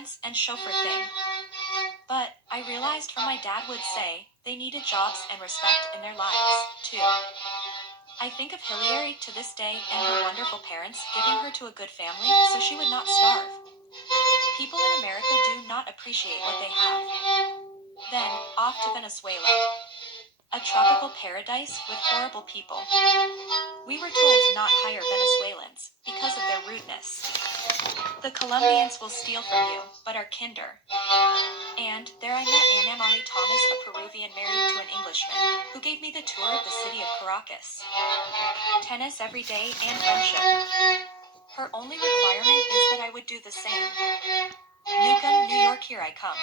servants and chauffeur thing. But I realized from my dad would say they needed jobs and respect in their lives, too. I think of Hilary to this day and her wonderful parents giving her to a good family so she would not starve. People in America do not appreciate what they have. Then, off to Venezuela. A tropical paradise with horrible people. We were told to not hire Venezuelans because of their rudeness. The Colombians will steal from you, but are kinder. And there I met Ana Marie Thomas, a Peruvian married to an Englishman, who gave me the tour of the city of Caracas. Tennis every day and friendship. Her only requirement is that I would do the same. Newcomb, New York, here I come.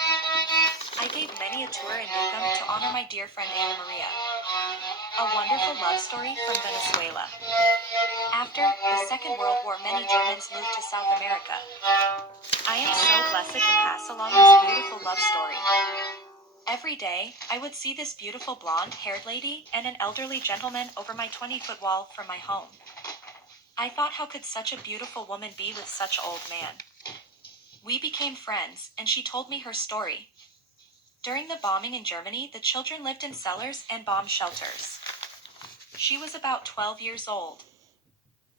I gave many a tour in Newcomb to honor my dear friend Ana Maria. A wonderful love story from Venezuela. After the Second World War, many Germans moved to South America. I am so blessed to pass along this beautiful love story. Every day, I would see this beautiful blonde-haired lady and an elderly gentleman over my 20-foot wall from my home. I thought, how could such a beautiful woman be with such an old man? We became friends, and she told me her story. During the bombing in Germany, the children lived in cellars and bomb shelters. She was about 12 years old.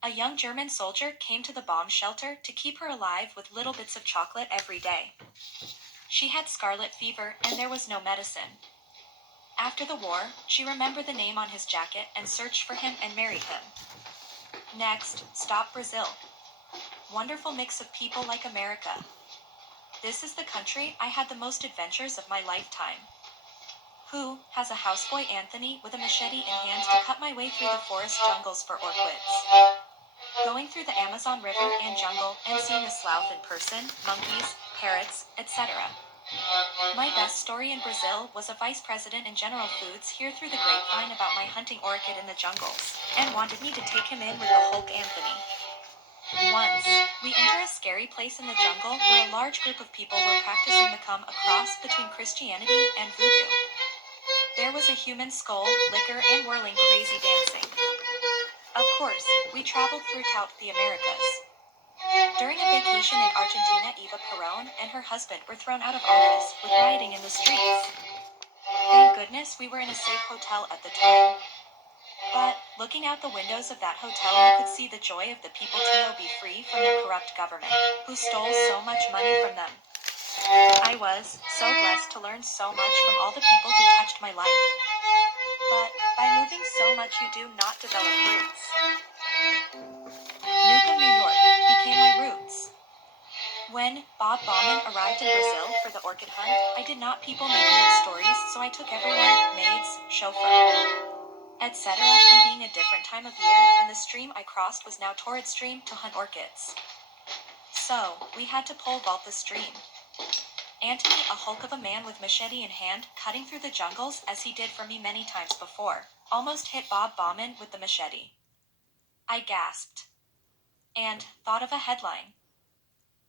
A young German soldier came to the bomb shelter to keep her alive with little bits of chocolate every day. She had scarlet fever, and there was no medicine. After the war, she remembered the name on his jacket and searched for him and married him. Next, stop Brazil. Wonderful mix of people like America. This is the country I had the most adventures of my lifetime. Who has a houseboy Anthony with a machete in hand to cut my way through the forest jungles for orchids. Going through the Amazon River and jungle and seeing a sloth in person, monkeys, parrots, etc. My best story in Brazil was a vice president in General Foods hear through the grapevine about my hunting orchid in the jungles, and wanted me to take him in with the Hulk Anthony. Once, we enter a scary place in the jungle where a large group of people were practicing the come across between Christianity and voodoo. There was a human skull, liquor, and whirling crazy dancing. Of course, we traveled throughout the Americas. During a vacation in Argentina, Eva Perón and her husband were thrown out of office with rioting in the streets. Thank goodness we were in a safe hotel at the time. But, looking out the windows of that hotel, you could see the joy of the people to be free from their corrupt government, who stole so much money from them. I was so blessed to learn so much from all the people who touched my life. But, by moving so much you do not develop roots. Newcomb, New York, became my roots. When Bob Bauman arrived in Brazil for the orchid hunt, I did not people making up stories, so I took everyone, maids, chauffeur, etc. And being a different time of year, and the stream I crossed was now torrid stream to hunt orchids. So, we had to pole vault the stream. Anthony, a hulk of a man with machete in hand, cutting through the jungles as he did for me many times before, almost hit Bob Bauman with the machete. I gasped. And thought of a headline.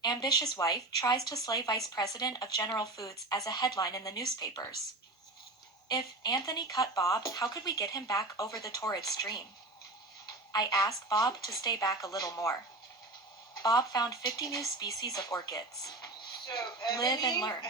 Ambitious wife tries to slay vice president of General Foods as a headline in the newspapers. If Anthony cut Bob, how could we get him back over the torrid stream? I asked Bob to stay back a little more. Bob found 50 new species of orchids. Live and learn.